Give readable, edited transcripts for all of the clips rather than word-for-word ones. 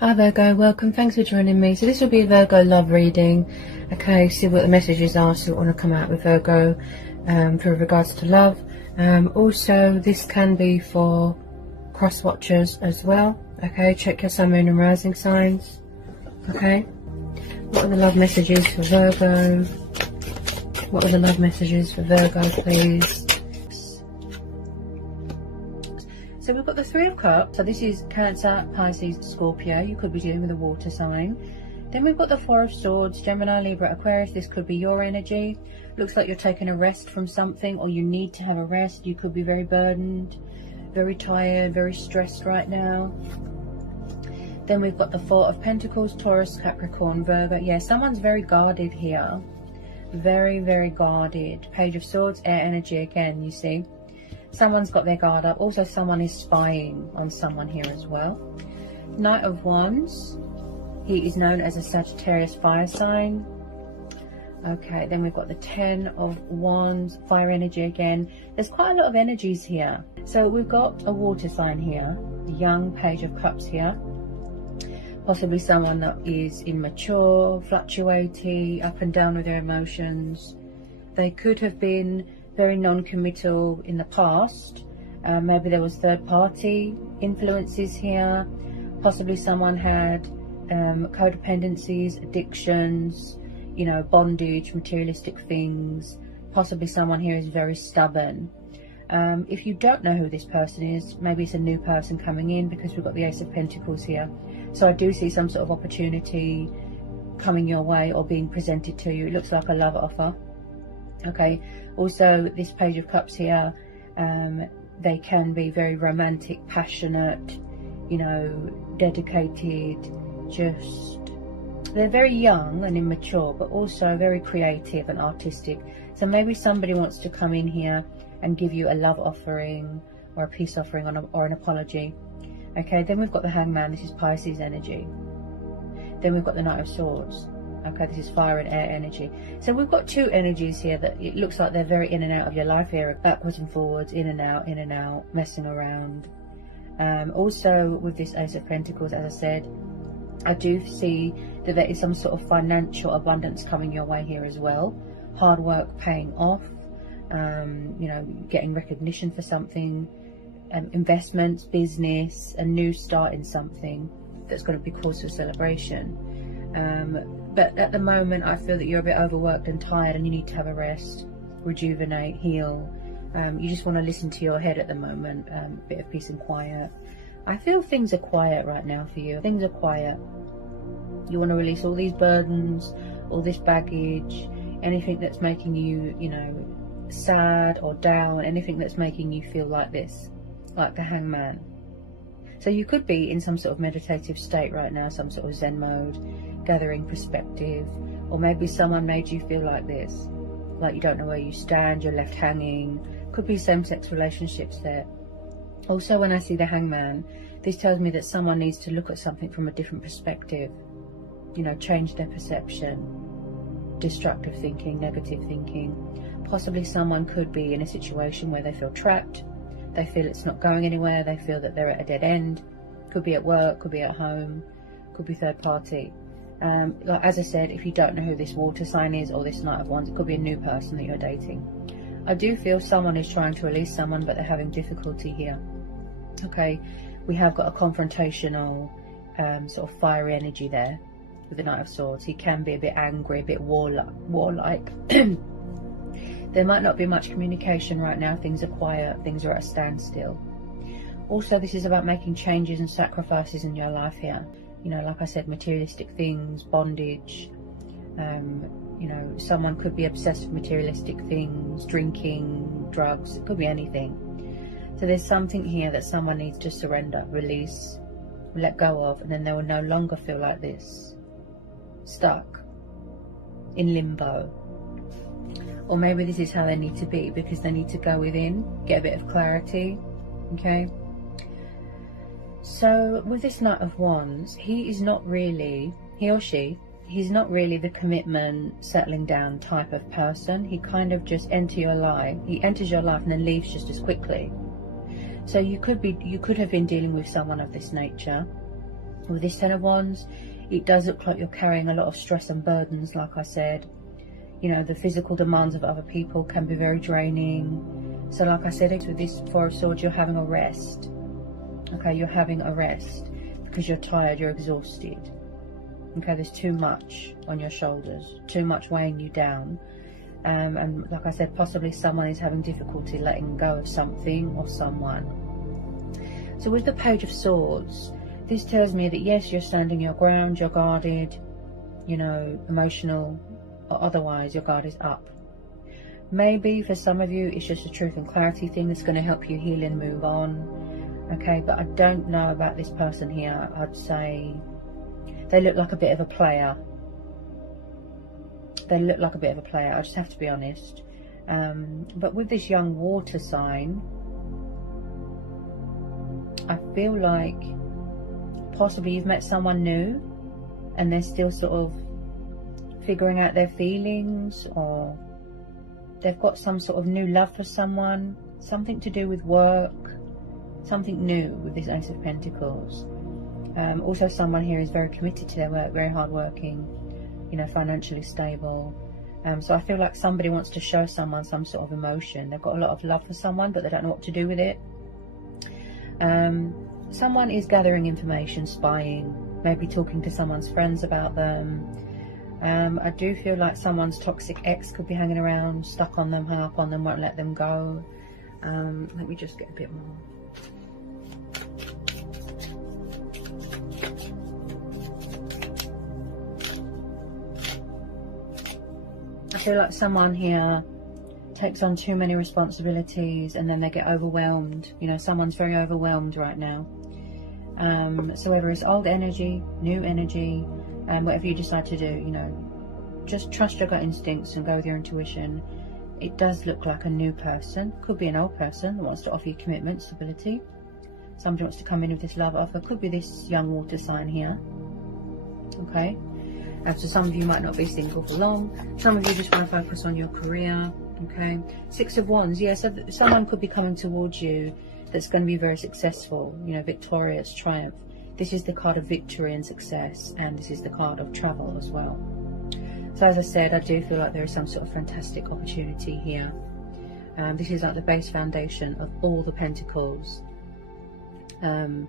Hi Virgo, welcome, thanks for joining me. So this will be a Virgo love reading. Okay, see what the messages are, see what want to come out with Virgo for regards to love. Also, this can be for cross watchers as well. Okay, check your sun, moon and rising signs. Okay, what are the love messages for Virgo? What are the love messages for Virgo, please? So we've got the Three of Cups. So this is Cancer, Pisces, Scorpio. You could be dealing with a water sign. Then we've got the Four of Swords, Gemini, Libra, Aquarius. This could be your energy. Looks like you're taking a rest from something, or you need to have a rest. You could be very burdened, very tired, very stressed right now. Then we've got the Four of Pentacles, Taurus, Capricorn, Virgo. Yeah, someone's very guarded here. Very, very guarded. Page of Swords, air energy again, you see. Someone's got their guard up. Also, someone is spying on someone here as well. Knight of Wands. He is known as a Sagittarius fire sign. Okay, then we've got the Ten of Wands, fire energy again. There's quite a lot of energies here. So we've got a water sign here. The young Page of Cups here. Possibly someone that is immature, fluctuating, up and down with their emotions. They could have been very non-committal in the past. Maybe there was third-party influences here. Possibly someone had codependencies, addictions, you know, bondage, materialistic things. Possibly someone here is very stubborn. If you don't know who this person is, maybe it's a new person coming in, because we've got the Ace of Pentacles here. So I do see some sort of opportunity coming your way or being presented to you. It looks like a love offer. Okay, also this Page of Cups here, they can be very romantic, passionate, you know, dedicated, they're very young and immature, but also very creative and artistic. So maybe somebody wants to come in here and give you a love offering or a peace offering or an apology. Okay, then we've got the Hangman. This is Pisces energy. Then we've got the Knight of Swords. Okay, this is fire and air energy. So we've got two energies here that it looks like they're very in and out of your life here, backwards and forwards, in and out, messing around. Also with this Ace of Pentacles, as I said, I do see that there is some sort of financial abundance coming your way here as well. Hard work paying off, you know, getting recognition for something, investments, business, a new start in something that's going to be cause for celebration. But at the moment I feel that you're a bit overworked and tired and you need to have a rest, rejuvenate, heal. You just want to listen to your head at the moment, a bit of peace and quiet. I feel things are quiet right now for you. Things are quiet. You want to release all these burdens, all this baggage, anything that's making you, you know, sad or down, anything that's making you feel like this, like the Hangman. So you could be in some sort of meditative state right now, some sort of Zen mode, gathering perspective, or maybe someone made you feel like this, like you don't know where you stand, you're left hanging. Could be same-sex relationships there. Also, when I see the Hangman, this tells me that someone needs to look at something from a different perspective, you know, change their perception, destructive thinking, negative thinking. Possibly someone could be in a situation where they feel trapped, they feel it's not going anywhere, they feel that they're at a dead end. Could be at work, could be at home, could be third party. Like as I said, if you don't know who this water sign is or this Knight of Wands, it could be a new person that you're dating. I do feel someone is trying to release someone, but they're having difficulty here. Okay, we have got a confrontational sort of fiery energy there with the Knight of Swords. He can be a bit angry, a bit warlike. There might not be much communication right now. Things are quiet, things are at a standstill. Also, this is about making changes and sacrifices in your life here. You know, like I said, materialistic things, bondage. You know, someone could be obsessed with materialistic things, drinking, drugs. It could be anything. So there's something here that someone needs to surrender, release, let go of, and then they will no longer feel like this, stuck, in limbo. Or maybe this is how they need to be, because they need to go within, get a bit of clarity. Okay. So with this Knight of Wands, he or she, he's not really the commitment, settling down type of person. He kind of just enters your life and then leaves just as quickly. So you could have been dealing with someone of this nature. With this Ten of Wands, it does look like you're carrying a lot of stress and burdens, like I said. You know, the physical demands of other people can be very draining. So like I said, with this Four of Swords, you're having a rest. Okay, you're having a rest because you're tired, you're exhausted. Okay, there's too much on your shoulders, too much weighing you down. And like I said, possibly someone is having difficulty letting go of something or someone. So with the Page of Swords, this tells me that yes, you're standing your ground, you're guarded, you know, emotional or otherwise, your guard is up. Maybe for some of you, it's just a truth and clarity thing that's going to help you heal and move on. Okay, but I don't know about this person here. I'd say they look like a bit of a player. They look like a bit of a player, I just have to be honest. But with this young water sign, I feel like possibly you've met someone new and they're still sort of figuring out their feelings, or they've got some sort of new love for someone, something to do with work, something new with this Ace of Pentacles. Also someone here is very committed to their work, very hardworking, you know, financially stable. So I feel like somebody wants to show someone some sort of emotion. They've got a lot of love for someone, but they don't know what to do with it. Someone is gathering information, spying, maybe talking to someone's friends about them. I do feel like someone's toxic ex could be hanging around, stuck on them, hung up on them, won't let them go. Let me just get a bit more. I feel like someone here takes on too many responsibilities and then they get overwhelmed. You know, someone's very overwhelmed right now. So whether it's old energy, new energy, whatever you decide to do, you know, just trust your gut instincts and go with your intuition. It does look like a new person. Could be an old person that wants to offer you commitment, stability. Somebody wants to come in with this love offer. Could be this young water sign here. Okay. So some of you might not be single for long. Some of you just want to focus on your career. Okay. Six of Wands. Yeah, so someone could be coming towards you that's going to be very successful, you know, victorious, triumph. This is the card of victory and success, and this is the card of travel as well. So as I said, I do feel like there is some sort of fantastic opportunity here. This is like the base foundation of all the pentacles. And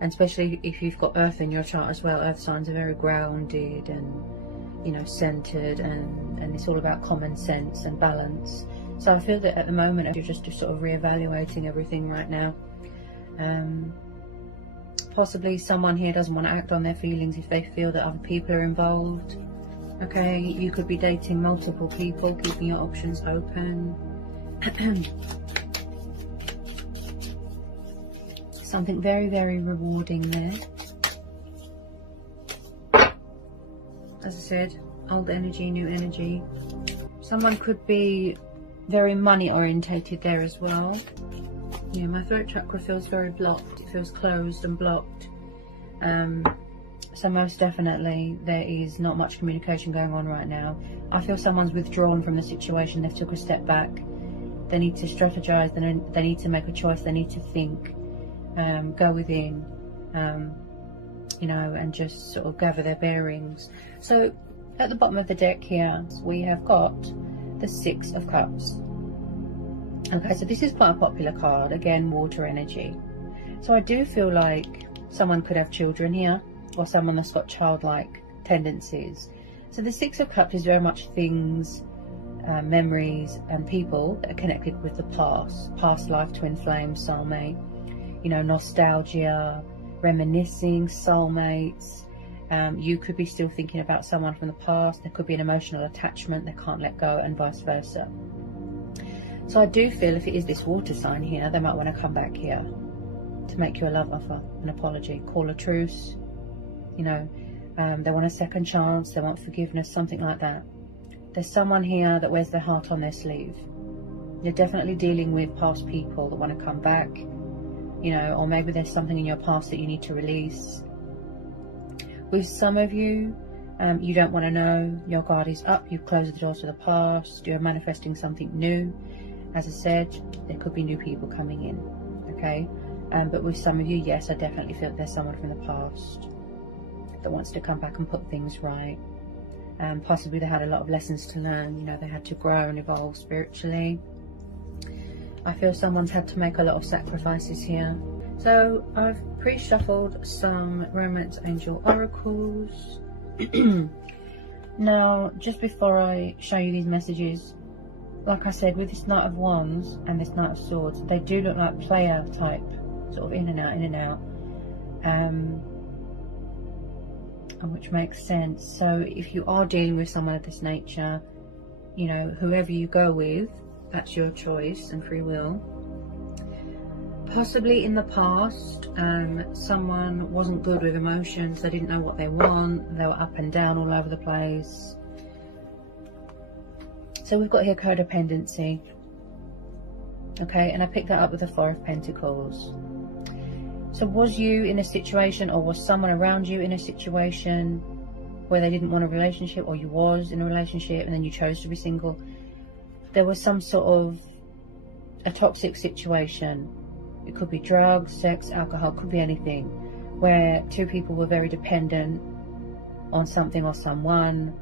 especially if you've got earth in your chart as well, earth signs are very grounded and, you know, centered, and it's all about common sense and balance. So I feel that at the moment you're just sort of reevaluating everything right now. Possibly someone here doesn't want to act on their feelings if they feel that other people are involved. Okay, you could be dating multiple people, keeping your options open. Something very, very rewarding there. As I said, old energy, new energy. Someone could be very money orientated there as well. Yeah, my throat chakra feels very blocked. It feels closed and blocked. So most definitely there is not much communication going on right now. I feel someone's withdrawn from the situation. They've took a step back. They need to strategize. They need to make a choice. They need to think, go within, you know, and just sort of gather their bearings. So at the bottom of the deck here, we have got the Six of Cups. Okay, so this is quite a popular card. Again, water energy. So I do feel like someone could have children here, or someone that's got childlike tendencies. So the Six of Cups is very much things, memories and people that are connected with the past life, twin flame, soulmate, you know, nostalgia, reminiscing, soulmates. You could be still thinking about someone from the past. There could be an emotional attachment they can't let go, and vice versa. So I do feel if it is this water sign here, they might want to come back here to make you a love offer, an apology, call a truce. You know, they want a second chance, they want forgiveness, something like that. There's someone here that wears their heart on their sleeve. You're definitely dealing with past people that want to come back, you know, or maybe there's something in your past that you need to release. With some of you, you don't want to know, your guard is up, you've closed the doors to the past, you're manifesting something new. As I said, there could be new people coming in, okay? But with some of you, yes, I definitely feel there's someone from the past. that wants to come back and put things right. Possibly they had a lot of lessons to learn, you know, they had to grow and evolve spiritually. I feel someone's had to make a lot of sacrifices here. So I've pre-shuffled some romance angel oracles. Now, just before I show you these messages, like I said, with this Knight of Wands and this Knight of Swords, they do look like player type, sort of in and out, which makes sense. So if you are dealing with someone of this nature, you know, whoever you go with, that's your choice and free will. Possibly in the past, someone wasn't good with emotions, they didn't know what they want, they were up and down all over the place. So we've got here codependency. Okay, and I picked that up with the Four of Pentacles. So was you in a situation, or was someone around you in a situation where they didn't want a relationship, or you was in a relationship and then you chose to be single? There was some sort of a toxic situation. It could be drugs, sex, alcohol, could be anything, where two people were very dependent on something or someone.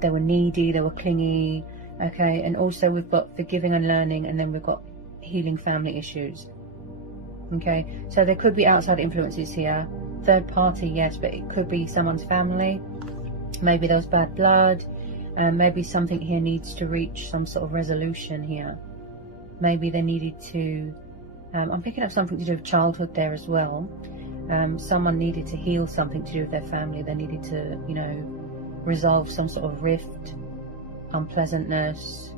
They were needy, they were clingy. Okay, and also we've got forgiving and learning, and then we've got healing family issues. Okay, so there could be outside influences here. Third party, yes, but it could be someone's family. Maybe there was bad blood. Maybe something here needs to reach some sort of resolution here. Maybe they needed to, I'm picking up something to do with childhood there as well. Someone needed to heal something to do with their family. They needed to, you know, resolve some sort of rift, unpleasantness,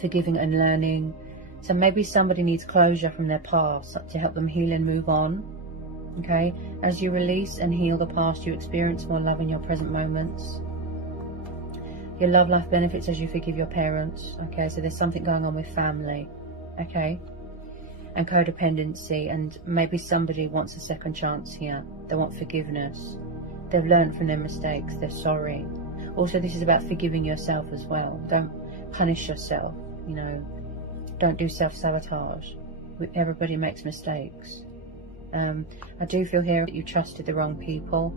forgiving and learning. So maybe somebody needs closure from their past to help them heal and move on. Okay, as you release and heal the past, you experience more love in your present moments. Your love life benefits as you forgive your parents. Okay, so there's something going on with family. Okay, and codependency, and maybe somebody wants a second chance here. They want forgiveness. They've learned from their mistakes. They're sorry. Also, this is about forgiving yourself as well. Don't punish yourself, you know. Don't do self-sabotage. Everybody makes mistakes. I do feel here that you trusted the wrong people.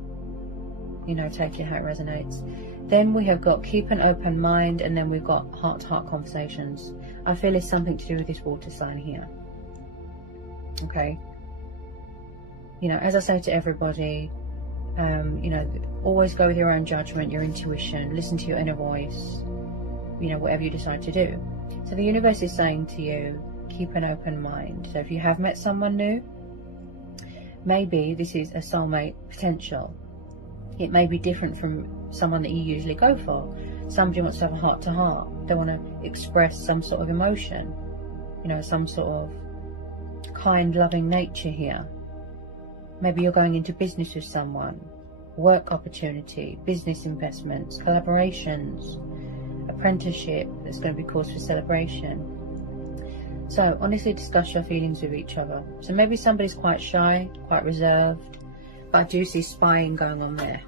You know, take it how it resonates. Then we have got keep an open mind, and then we've got heart-to-heart conversations. I feel it's something to do with this water sign here. Okay. You know, as I say to everybody, you know, always go with your own judgment, your intuition, listen to your inner voice, you know, whatever you decide to do. So the universe is saying to you, keep an open mind. So if you have met someone new, maybe this is a soulmate potential. It may be different from someone that you usually go for. Somebody wants to have a heart-to-heart. They want to express some sort of emotion, you know, some sort of kind, loving nature here. Maybe you're going into business with someone, work opportunity, business investments, collaborations, apprenticeship that's going to be cause for celebration. So honestly discuss your feelings with each other. So maybe somebody's quite shy, quite reserved, but I do see spying going on there.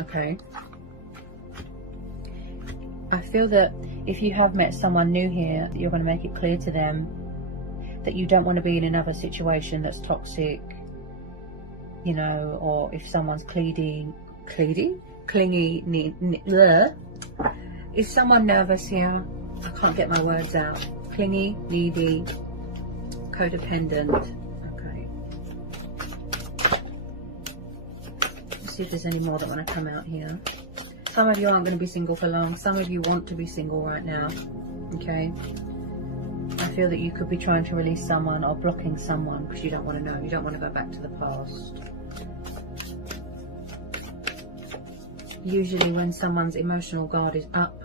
Okay, I feel that if you have met someone new here, you're going to make it clear to them that you don't want to be in another situation that's toxic, you know, or if someone's clingy, is someone nervous here? I can't get my words out. Clingy, needy, codependent. Okay. Let's see if there's any more that want to come out here. Some of you aren't going to be single for long. Some of you want to be single right now. Okay. I feel that you could be trying to release someone or blocking someone because you don't want to know. You don't want to go back to the past. Usually when someone's emotional guard is up,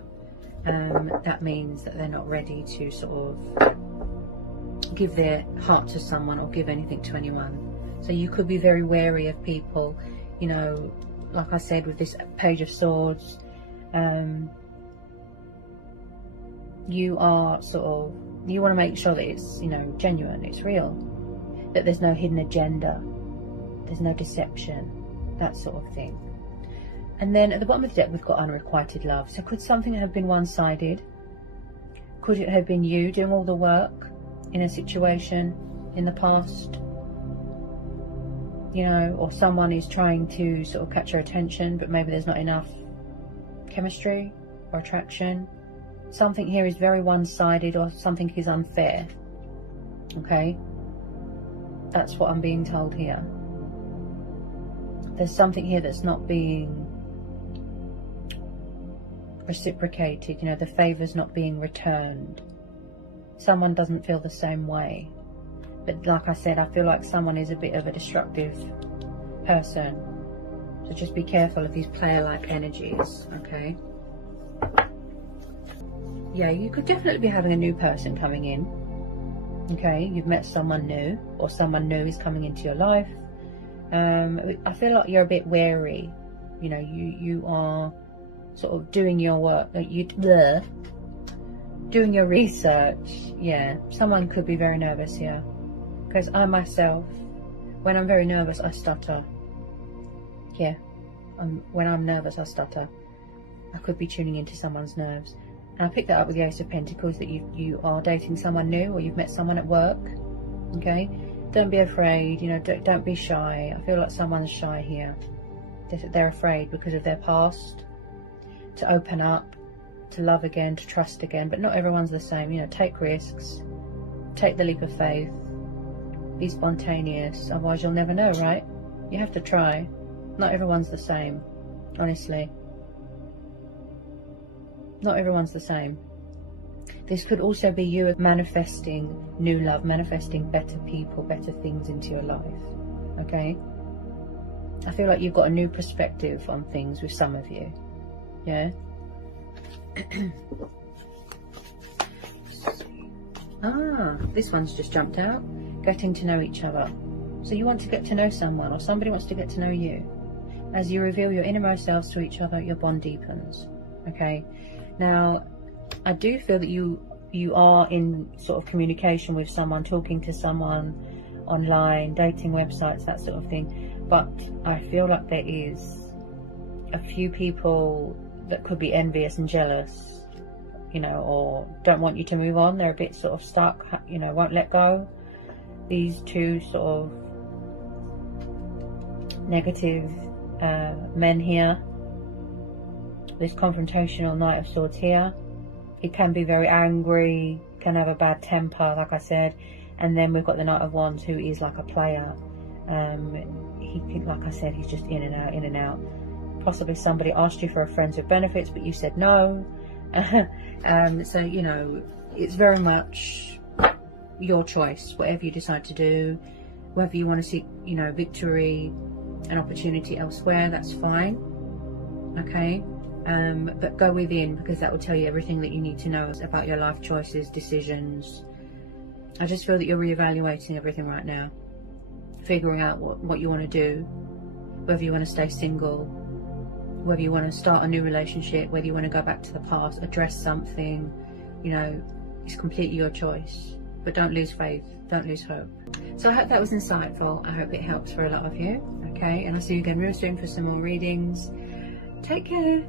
that means that they're not ready to sort of give their heart to someone or give anything to anyone. So you could be very wary of people, you know, like I said with this Page of Swords. You are sort of, you want to make sure that it's, you know, genuine, it's real, that there's no hidden agenda, there's no deception, that sort of thing. And then at the bottom of the deck we've got unrequited love. So could something have been one-sided? Could it have been you doing all the work in a situation in the past? you know, or someone is trying to sort of catch your attention, but maybe there's not enough chemistry or attraction. Something here is very one-sided, or something is unfair. Okay, that's what I'm being told here. There's something here that's not being reciprocated, you know, the favour's not being returned. Someone doesn't feel the same way. But like I said, I feel like someone is a bit of a destructive person. So just be careful of these player-like energies, okay? Yeah, you could definitely be having a new person coming in. Okay, you've met someone new, or someone new is coming into your life. I feel like you're a bit wary. You know, you are sort of doing your work, doing your research. Yeah, someone could be very nervous here. Because I myself, when I'm very nervous, I stutter. Yeah, when I'm nervous, I stutter. I could be tuning into someone's nerves. And I picked that up with the Ace of Pentacles, that you are dating someone new, or you've met someone at work. Okay, don't be afraid, you know, don't be shy. I feel like someone's shy here. They're afraid because of their past, to open up, to love again, to trust again. But not everyone's the same, you know. Take risks, take the leap of faith, be spontaneous, otherwise you'll never know, right? You have to try. Not everyone's the same, honestly. Not everyone's the same. This could also be you manifesting new love, manifesting better people, better things into your life, okay? I feel like you've got a new perspective on things with some of you, yeah? This one's just jumped out. Getting to know each other. So you want to get to know someone, or somebody wants to get to know you. As you reveal your innermost selves to each other, your bond deepens, okay? Now, I do feel that you are in sort of communication with someone, talking to someone online, dating websites, that sort of thing. But I feel like there is a few people that could be envious and jealous, you know, or don't want you to move on. They're a bit sort of stuck, you know, won't let go. These two sort of negative men here. This confrontational Knight of Swords here. He can be very angry, can have a bad temper, like I said. And then we've got the Knight of Wands, who is like a player. He can, like I said, he's just in and out, in and out. Possibly somebody asked you for a friends with benefits, but you said no. So, you know, it's very much your choice, whatever you decide to do. Whether you want to seek, you know, victory and opportunity elsewhere, that's fine, okay? But go within, because that will tell you everything that you need to know about your life choices, decisions. I just feel that you're reevaluating everything right now, figuring out what you want to do, whether you want to stay single, whether you want to start a new relationship, whether you want to go back to the past, address something. You know, it's completely your choice. But don't lose faith, don't lose hope. So I hope that was insightful. I hope it helps for a lot of you, okay? And I'll see you again real soon for some more readings. Take care.